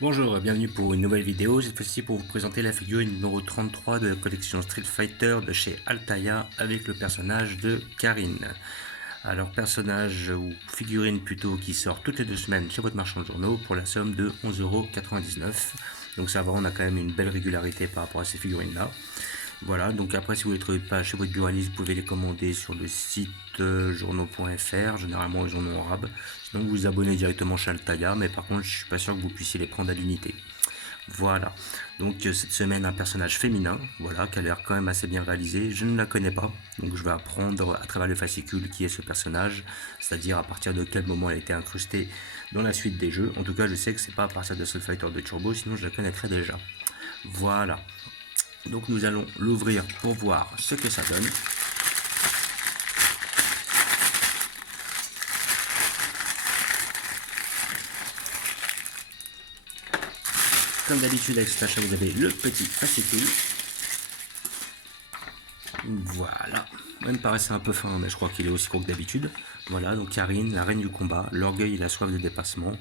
Bonjour, bienvenue pour une nouvelle vidéo, cette fois-ci pour vous présenter la figurine numéro 33 de la collection Street Fighter de chez Altaïa avec le personnage de Karine. Alors personnage ou figurine plutôt qui sort toutes les 2 semaines chez votre marchand de journaux pour la somme de 11,99 €. Donc ça va, on a quand même une belle régularité par rapport à ces figurines là. Voilà, donc après si vous ne les trouvez pas chez votre buraliste, vous pouvez les commander sur le site journaux.fr, généralement ils en ont en rab. Sinon vous vous abonnez directement chez Altaïa, mais par contre je suis pas sûr que vous puissiez les prendre à l'unité. Voilà, donc cette semaine un personnage féminin, voilà, qui a l'air quand même assez bien réalisé. Je ne la connais pas, donc je vais apprendre à travers le fascicule qui est ce personnage, c'est-à-dire à partir de quel moment elle a été incrustée dans la suite des jeux. En tout cas je sais que c'est pas à partir de Street Fighter 2 Turbo, sinon je la connaîtrais déjà. Voilà. Donc nous allons l'ouvrir pour voir ce que ça donne. Comme d'habitude avec cet achat, vous avez le petit fascicule. Voilà. Il me paraissait un peu fin, mais je crois qu'il est aussi court que d'habitude. Voilà, donc Karine, la reine du combat, l'orgueil et la soif de dépassement.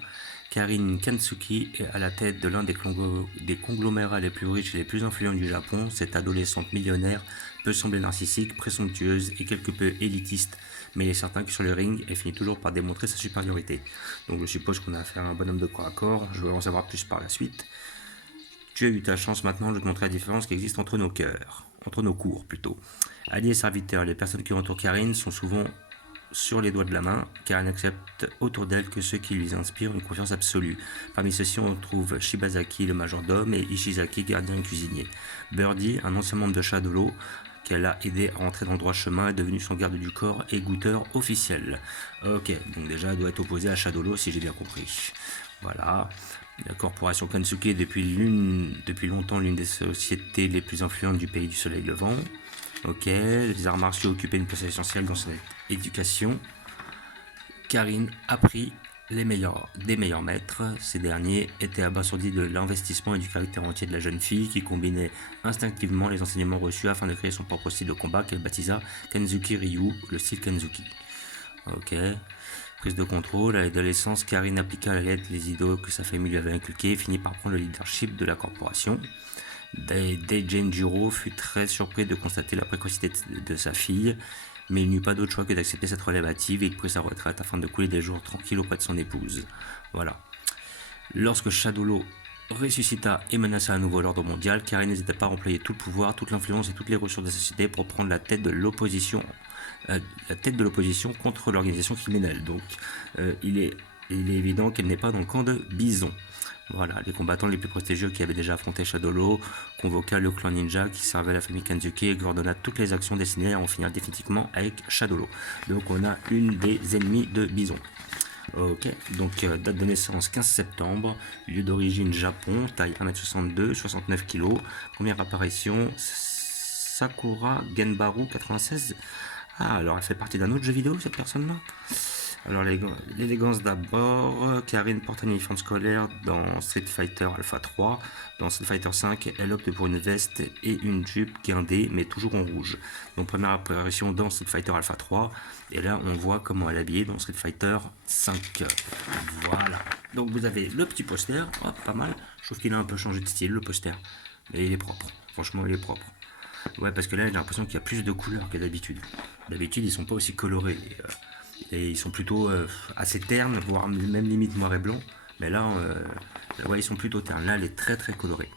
Karine Kansuki est à la tête de l'un des conglomérats les plus riches et les plus influents du Japon. Cette adolescente millionnaire peut sembler narcissique, présomptueuse et quelque peu élitiste, mais il est certain que sur le ring, elle finit toujours par démontrer sa supériorité. Donc je suppose qu'on a affaire à un bonhomme de corps à corps, je vais en savoir plus par la suite. Tu as eu ta chance maintenant de te montrer la différence qui existe entre nos cœurs, entre nos cours plutôt. Alliés et serviteurs, les personnes qui entourent Karine sont souvent sur les doigts de la main, car elle n'accepte autour d'elle que ceux qui lui inspirent une confiance absolue. Parmi ceux-ci, on trouve Shibazaki, le majordome, et Ishizaki, gardien et cuisinier. Birdie, un ancien membre de Shadolo, qu'elle a aidé à rentrer dans le droit chemin, est devenu son garde du corps et goûteur officiel. Ok, donc déjà, elle doit être opposée à Shadolo, si j'ai bien compris. Voilà. La corporation Kansuki est depuis longtemps l'une des sociétés les plus influentes du pays du soleil levant. Ok, les arts martiaux occupaient une place essentielle dans son éducation. Karine a pris des meilleurs maîtres. Ces derniers étaient abasourdis de l'investissement et du caractère entier de la jeune fille qui combinait instinctivement les enseignements reçus afin de créer son propre style de combat qu'elle baptisa Kenzuki Ryu, le style Kenzuki. Ok. Prise de contrôle, à l'adolescence, Karine appliqua à la lettre les idéaux que sa famille lui avait inculqués et finit par prendre le leadership de la corporation. Deigenjiro fut très surpris de constater la précocité de sa fille, mais il n'eut pas d'autre choix que d'accepter cette relève hâtive et il prit sa retraite afin de couler des jours tranquilles auprès de son épouse. Voilà. Lorsque Shadolo ressuscita et menaça à nouveau l'ordre mondial, Karine n'hésitait pas à employer tout le pouvoir, toute l'influence et toutes les ressources de la société pour prendre la tête de l'opposition contre l'organisation criminelle. Donc il est évident qu'elle n'est pas dans le camp de Bison. Voilà, les combattants les plus prestigieux qui avaient déjà affronté Shadolo convoqua le clan ninja qui servait la famille Kanzuki et coordonna toutes les actions destinées à en finir définitivement avec Shadolo. Donc on a une des ennemis de Bison. Ok, donc date de naissance 15 septembre, lieu d'origine Japon, taille 1m62, 69 kg, première apparition Sakura Genbaru 96. Ah, alors elle fait partie d'un autre jeu vidéo cette personne-là. Alors l'élégance d'abord, Karine porte un uniforme scolaire dans Street Fighter Alpha 3. Dans Street Fighter 5, elle opte pour une veste et une jupe guindée, mais toujours en rouge. Donc première apparition dans Street Fighter Alpha 3. Et là, on voit comment elle est habillée dans Street Fighter 5. Voilà. Donc vous avez le petit poster, oh, pas mal. Je trouve qu'il a un peu changé de style, le poster. Mais il est propre. Franchement, il est propre. Ouais, parce que là, j'ai l'impression qu'il y a plus de couleurs que d'habitude. D'habitude, ils sont pas aussi colorés. Et ils sont plutôt assez ternes, voire même limite noir et blanc. Mais là, ouais, ils sont plutôt ternes. Là, elle est très très colorée.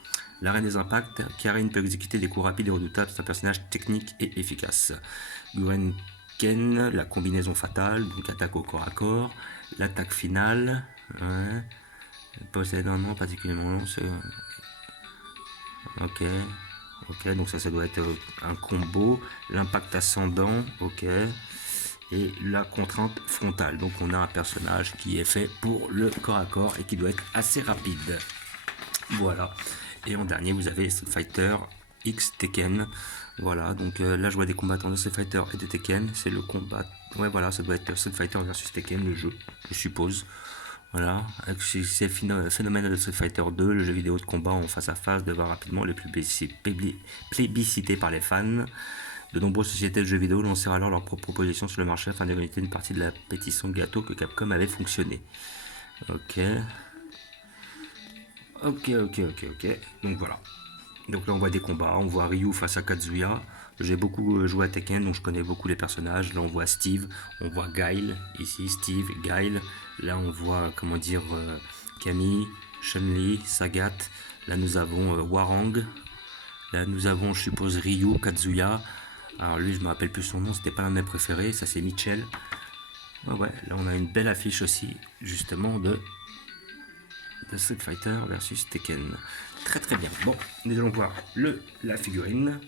La reine des impacts, Karine peut exécuter des coups rapides et redoutables. C'est un personnage technique et efficace. Guren Ken, la combinaison fatale, donc attaque au corps à corps. L'attaque finale, ouais. Possède un nom particulièrement long. Ok. Ok, donc ça doit être un combo. L'impact ascendant, ok. Et la contrainte frontale. Donc on a un personnage qui est fait pour le corps à corps et qui doit être assez rapide. Voilà. Et en dernier, vous avez Street Fighter X Tekken. Voilà, donc là je vois des combattants de Street Fighter et de Tekken. C'est le combat. Ouais, voilà, ça doit être Street Fighter versus Tekken, le jeu, je suppose. Voilà, avec ces phénomènes de Street Fighter 2, le jeu vidéo de combat en face à face devient rapidement le plus plébiscité par les fans. De nombreuses sociétés de jeux vidéo lancèrent alors leurs propres propositions sur le marché afin d'hériter une partie de l'appétissant gâteau que Capcom avait fonctionné. Ok. Ok, ok, ok, ok. Donc voilà. Donc là, on voit des combats. On voit Ryu face à Kazuya. J'ai beaucoup joué à Tekken, donc je connais beaucoup les personnages. Là, on voit Steve, on voit Guile. Ici, Steve, Guile. Là, on voit, comment dire, Camille, Chun-Li, Sagat. Là, nous avons Warang. Là, nous avons, je suppose, Ryu, Kazuya. Alors lui, je me rappelle plus son nom, c'était pas l'un de mes préférés. Ça, c'est Mitchell. Ouais, ouais. Là, on a une belle affiche aussi, justement, de Street Fighter versus Tekken. Très très bien. Bon, nous allons voir la figurine.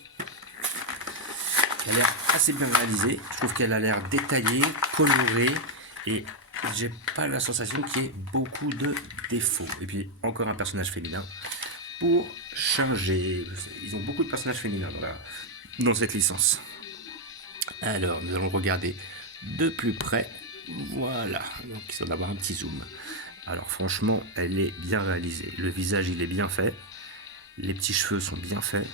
Elle a l'air assez bien réalisée. Je trouve qu'elle a l'air détaillée, colorée et j'ai pas la sensation qu'il y ait beaucoup de défauts. Et puis encore un personnage féminin pour changer. Ils ont beaucoup de personnages féminins dans cette licence. Alors, nous allons regarder de plus près. Voilà, donc il va avoir un petit zoom. Alors franchement, elle est bien réalisée. Le visage, il est bien fait. Les petits cheveux sont bien faits.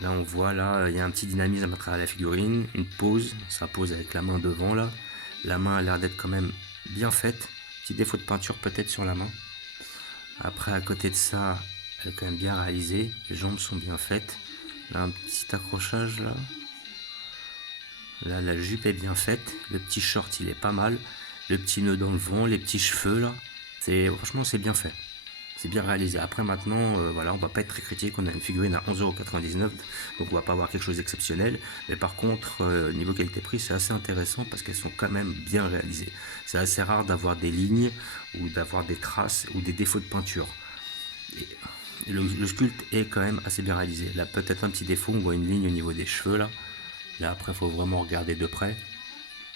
Là, on voit, là, il y a un petit dynamisme à travers la figurine. Une pose, ça pose avec la main devant, là. La main a l'air d'être quand même bien faite. Petit défaut de peinture peut-être sur la main. Après, à côté de ça, elle est quand même bien réalisée. Les jambes sont bien faites. Là, un petit accrochage, là. Là, la jupe est bien faite. Le petit short, il est pas mal. Le petit nœud dans le vent, les petits cheveux, là. Franchement, c'est bien fait. C'est bien réalisé. Après, maintenant, voilà, on va pas être très critique. On a une figurine à 11,99 €. Donc, on va pas avoir quelque chose d'exceptionnel. Mais par contre, niveau qualité-prix, c'est assez intéressant parce qu'elles sont quand même bien réalisées. C'est assez rare d'avoir des lignes ou d'avoir des traces ou des défauts de peinture. Et le sculpte est quand même assez bien réalisé. Là, peut-être un petit défaut. On voit une ligne au niveau des cheveux, là. Là, après, il faut vraiment regarder de près.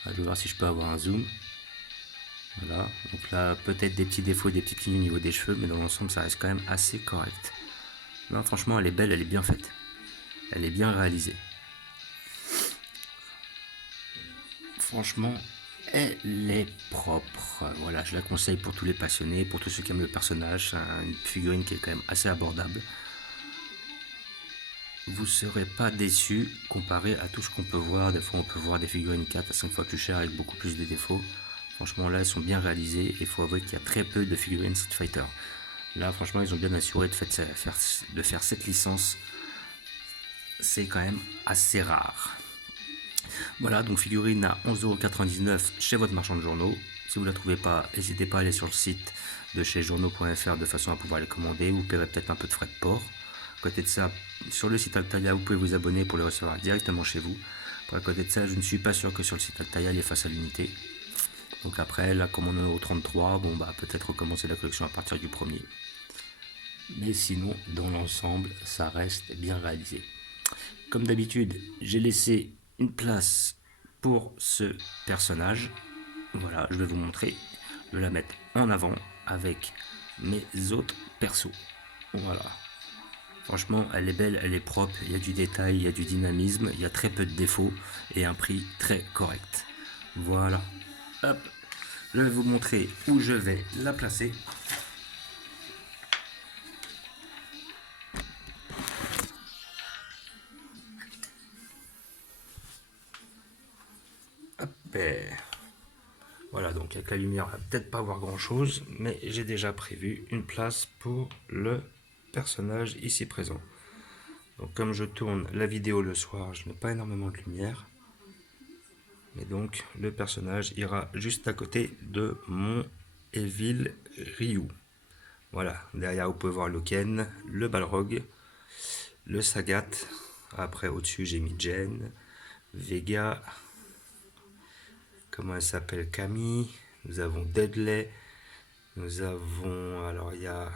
Je vais voir si je peux avoir un zoom. Voilà, donc là, peut-être des petits défauts, des petites lignes au niveau des cheveux, mais dans l'ensemble, ça reste quand même assez correct. Non, franchement, elle est belle, elle est bien faite. Elle est bien réalisée. Franchement, elle est propre. Voilà, je la conseille pour tous les passionnés, pour tous ceux qui aiment le personnage. C'est une figurine qui est quand même assez abordable. Vous ne serez pas déçus comparé à tout ce qu'on peut voir. Des fois, on peut voir des figurines 4 à 5 fois plus chères avec beaucoup plus de défauts. Franchement, là, elles sont bien réalisées et il faut avouer qu'il y a très peu de figurines Street Fighter. Là, franchement, ils ont bien assuré de faire cette licence. C'est quand même assez rare. Voilà, donc figurine à 11,99 € chez votre marchand de journaux. Si vous ne la trouvez pas, n'hésitez pas à aller sur le site de chez journaux.fr de façon à pouvoir les commander. Vous paierez peut-être un peu de frais de port. À côté de ça, sur le site Altaïa, vous pouvez vous abonner pour les recevoir directement chez vous. À côté de ça, je ne suis pas sûr que sur le site Altaïa, il est face à l'unité. Donc après, là, comme on est au 33, bon bah peut-être recommencer la collection à partir du 1er. Mais sinon, dans l'ensemble, ça reste bien réalisé. Comme d'habitude, j'ai laissé une place pour ce personnage. Voilà, je vais vous montrer. Je vais la mettre en avant avec mes autres persos. Voilà. Franchement, elle est belle, elle est propre, il y a du détail, il y a du dynamisme, il y a très peu de défauts et un prix très correct. Voilà. Hop. Je vais vous montrer où je vais la placer. Hop. Voilà, donc avec la lumière, on va peut-être pas voir grand chose, mais j'ai déjà prévu une place pour le personnage ici présent. Donc comme je tourne la vidéo le soir, je n'ai pas énormément de lumière. Mais donc le personnage ira juste à côté de mon Evil Ryu. Voilà, derrière vous pouvez voir le Ken, le Balrog, le Sagat. Après au-dessus j'ai mis Jen, Vega, comment elle s'appelle, Camille. Nous avons Deadley. Nous avons, alors il y a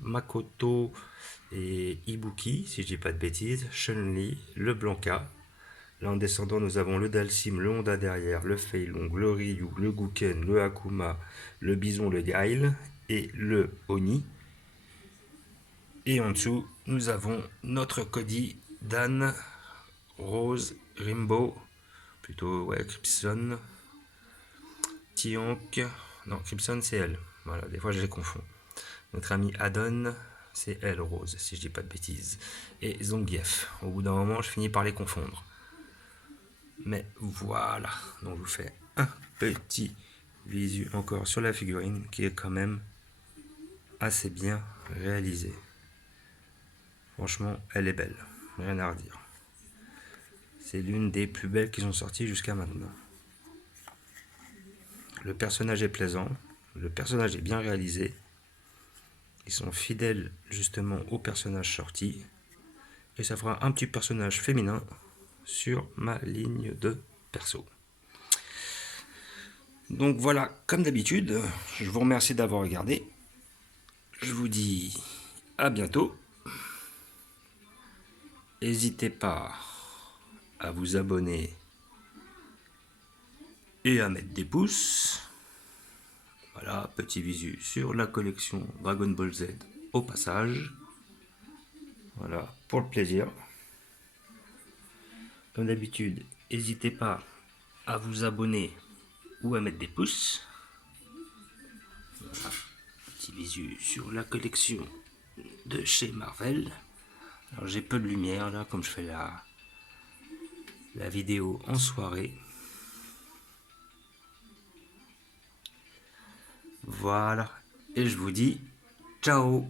Makoto et Ibuki, si je dis pas de bêtises, Chun-Li, le Blanca. Là en descendant, nous avons le Dalsim, le Honda derrière, le Fei Long, le Ryu, le Guken, le Akuma, le Bison, le Guile et le Oni. Et en dessous, nous avons notre Cody, Dan, Rose, Rimbo, plutôt ouais, Crimson, Tionk, non, Crimson c'est elle. Voilà, des fois je les confonds. Notre ami Adon, c'est elle, Rose, si je dis pas de bêtises. Et Zangief. Au bout d'un moment, je finis par les confondre. Mais voilà, donc je vous fais un petit visu encore sur la figurine qui est quand même assez bien réalisée. Franchement, elle est belle, rien à redire. C'est l'une des plus belles qu'ils ont sorties jusqu'à maintenant. Le personnage est plaisant, le personnage est bien réalisé. Ils sont fidèles justement au personnage sorti. Et ça fera un petit personnage féminin sur ma ligne de perso. Donc voilà, comme d'habitude, je vous remercie d'avoir regardé. Je vous dis à bientôt. N'hésitez pas à vous abonner et à mettre des pouces. Voilà, petit visu sur la collection Dragon Ball Z au passage. Voilà, pour le plaisir. Comme d'habitude, n'hésitez pas à vous abonner ou à mettre des pouces. Voilà, petit visu sur la collection de chez Marvel. Alors j'ai peu de lumière là, comme je fais la vidéo en soirée. Voilà, et je vous dis ciao.